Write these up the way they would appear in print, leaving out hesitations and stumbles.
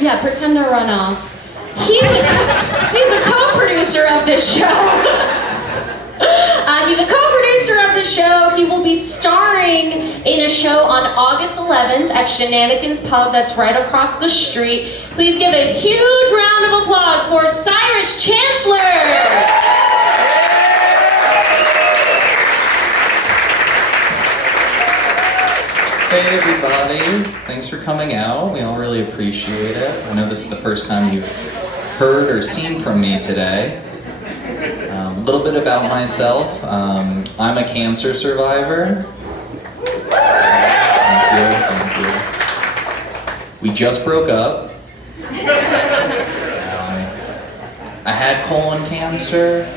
Yeah, pretend to run off. He's a co-producer of this show. He's a co-producer of the show. He will be starring in a show on August 11th at Shenanigans Pub that's right across the street. Please give a huge round of applause for Cyrus Chansler. Hey everybody, thanks for coming out. We all really appreciate it. I know this is the first time you've heard or seen from me today. A little bit about myself. I'm a cancer survivor. Thank you. We just broke up. I had colon cancer.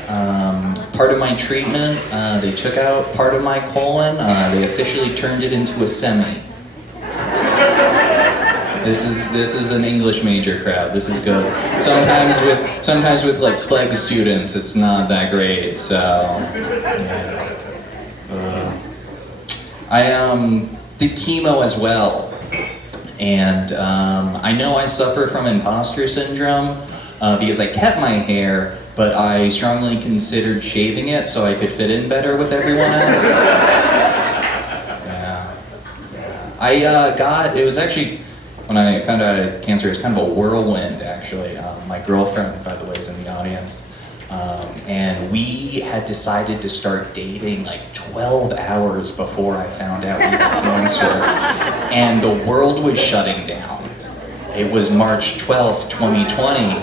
Part of my treatment, they took out part of my colon. They officially turned it into a semi. This is an English major crowd. This is good. Sometimes with like flag students, it's not that great. So yeah. I did chemo as well, and I know I suffer from imposter syndrome because I kept my hair, but I strongly considered shaving it so I could fit in better with everyone else. Yeah. It was actually, when I found out I had cancer, it was kind of a whirlwind, actually. My girlfriend, by the way, is in the audience. And we had decided to start dating like 12 hours before I found out we had cancer. And the world was shutting down. It was March 12th, 2020.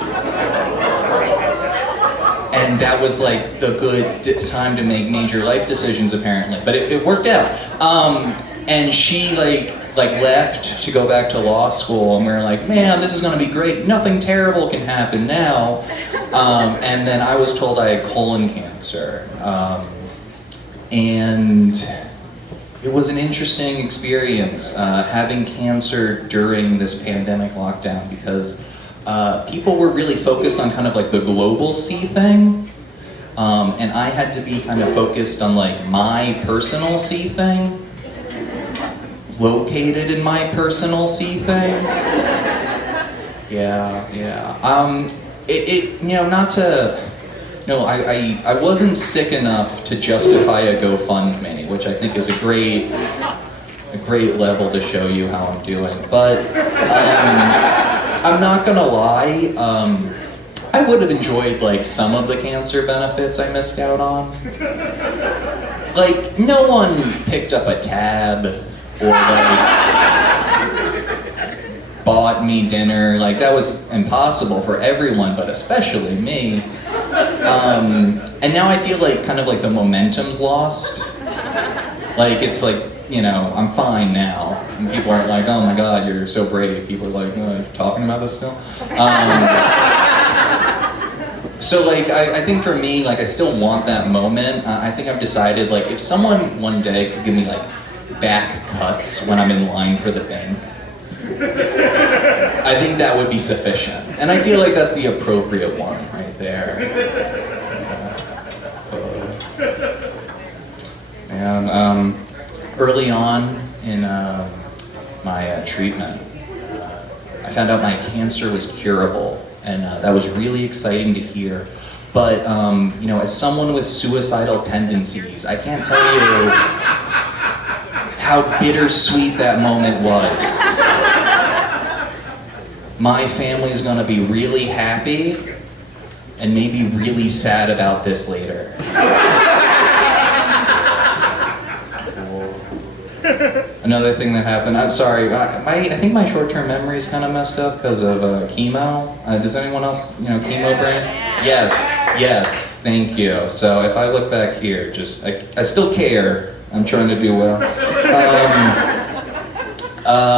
And that was like the good time to make major life decisions, apparently. But it worked out. And she like left to go back to law school, and we were like, man, this is gonna be great. Nothing terrible can happen now. And then I was told I had colon cancer. And it was an interesting experience having cancer during this pandemic lockdown, because people were really focused on kind of like the global C thing. And I had to be kind of focused on like my personal C thing. Located in my personal C thing. Yeah. I wasn't sick enough to justify a GoFundMe, which I think is a great level to show you how I'm doing. But I'm not gonna lie, I would have enjoyed like some of the cancer benefits I missed out on. Like, no one picked up a tab or like bought me dinner. Like, that was impossible for everyone, but especially me. And now I feel like kind of like the momentum's lost. Like, it's like, you know, I'm fine now. And people aren't like, oh my God, you're so brave. People are like, talking about this still? So like, I think for me, like, I still want that moment. I think I've decided, like, if someone one day could give me like back cuts when I'm in line for the bank, I think that would be sufficient. And I feel like that's the appropriate one right there. And early on in my treatment, I found out my cancer was curable, and that was really exciting to hear. But you know, as someone with suicidal tendencies, I can't tell you how bittersweet that moment was. My family's gonna be really happy and maybe really sad about this later. Another thing that happened, I'm sorry, I think my short-term memory is kind of messed up because of chemo. Does anyone else, you know, chemo brain? Yes, thank you. So if I look back here, I still care. I'm trying to do well.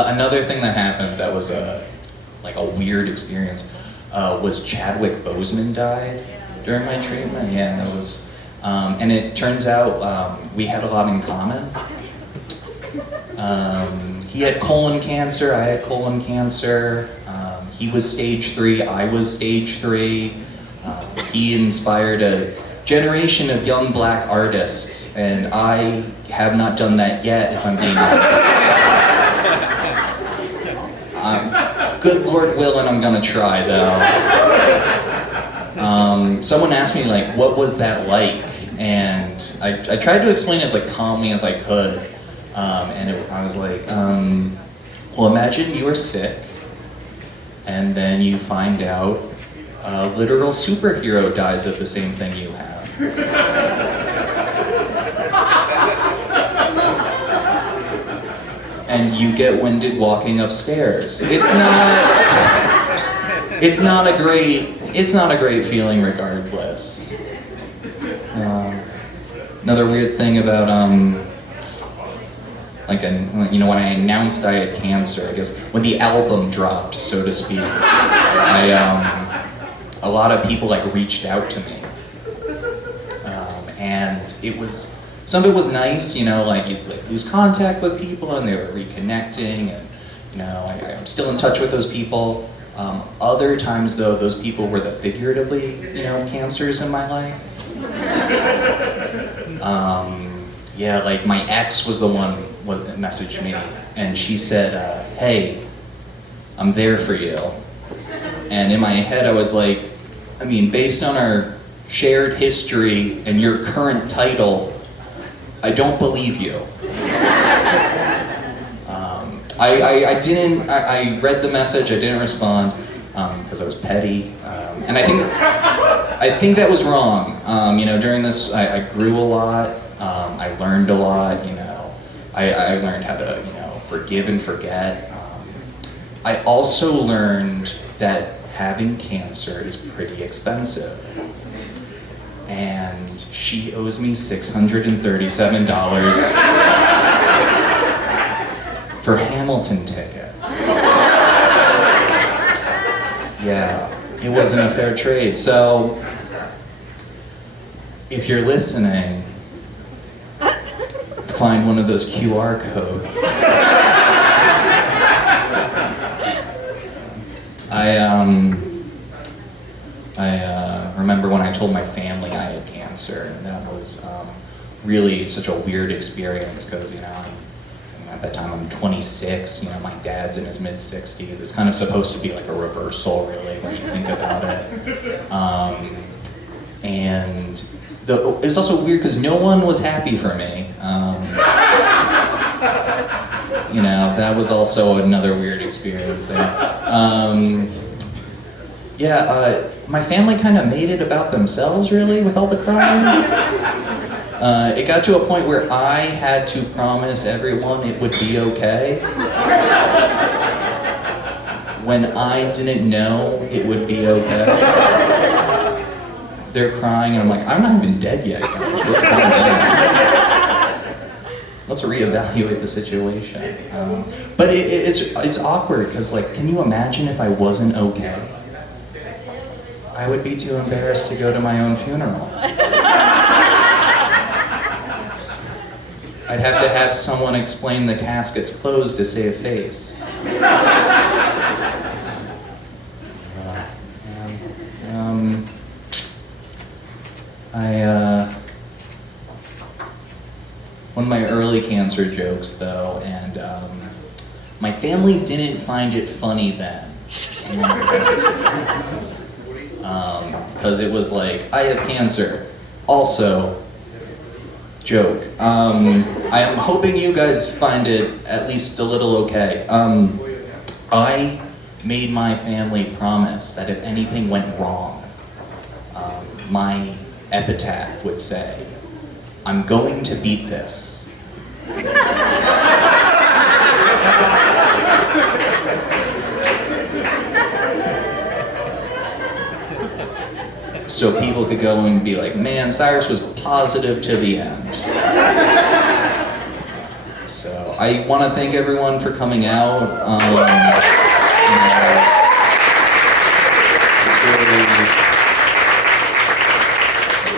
Another thing that happened that was like a weird experience was Chadwick Boseman died during my treatment. Yeah, that was, and it turns out we had a lot in common. He had colon cancer, I had colon cancer. He was stage 3, I was stage 3. He inspired a generation of young black artists, and I have not done that yet, if I'm being honest. Good Lord Lord willing, I'm gonna try though. Someone asked me like, what was that like? And I tried to explain it as like calmly as I could. I was like, well, imagine you are sick, and then you find out a literal superhero dies of the same thing you have. And you get winded walking upstairs. It's not a great feeling regardless. Another weird thing about when I announced I had cancer, I guess when the album dropped, so to speak, a lot of people like reached out to me, and some of it was nice, like you'd like lose contact with people and they were reconnecting, and I'm still in touch with those people. Other times though, those people were the figuratively, cancers in my life. Like my ex was the one that messaged me, and she said, hey, I'm there for you. And in my head I was like, based on our shared history and your current title, I don't believe you. I read the message, I didn't respond, because I was petty. And I think that was wrong. During this, I grew a lot, I learned a lot, I learned how to, forgive and forget. I also learned that having cancer is pretty expensive. And she owes me $637 for Hamilton tickets. Yeah, it wasn't a fair trade. So, if you're listening, find one of those QR codes. I remember when I told my family I had cancer, and that was really such a weird experience because, at that time I'm 26, my dad's in his mid-60s. It's kind of supposed to be like a reversal, really, when you think about it. And it was also weird because no one was happy for me. That was also another weird experience there. My family kind of made it about themselves, really, with all the crying. It got to a point where I had to promise everyone it would be okay. When I didn't know it would be okay. They're crying, and I'm like, I'm not even dead yet, guys. Let's calm down. Let's reevaluate the situation. But it's awkward, because, can you imagine if I wasn't okay? I would be too embarrassed to go to my own funeral. I'd have to have someone explain the casket's closed to save face. One of my early cancer jokes, though, and my family didn't find it funny then. Because it was like, I have cancer. Also, joke. I am hoping you guys find it at least a little okay. I made my family promise that if anything went wrong, my epitaph would say, I'm going to beat this. So people could go and be like, man, Cyrus was positive to the end. So I want to thank everyone for coming out.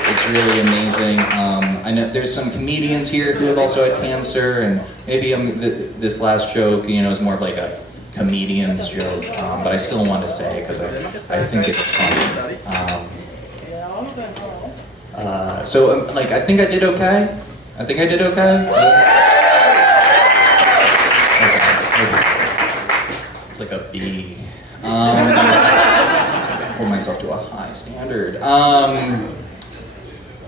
It's really amazing. I know there's some comedians here who have also had cancer, and maybe this last joke, is more of like a comedian's joke, but I still want to say because I think it's funny. I think I did okay. Okay. It's like a B. Hold myself to a high standard.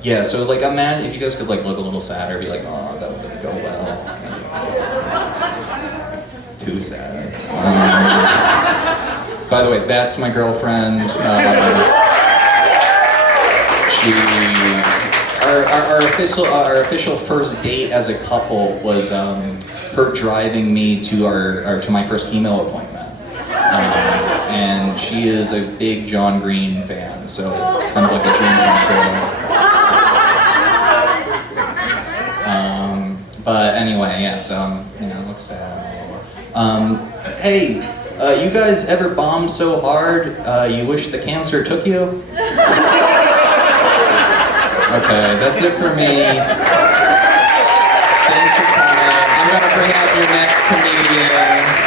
Yeah, so like imagine if you guys could like look a little sadder, be like, oh, that wouldn't go well. Too sad. By the way, that's my girlfriend. Our official first date as a couple was her driving me to to my first chemo appointment. And she is a big John Green fan, so kind of like a dream come true. But anyway, yeah, so it looks sad. Hey, you guys ever bombed so hard you wish the cancer took you? Okay, that's it for me. Thanks for coming. I'm gonna bring out your next comedian.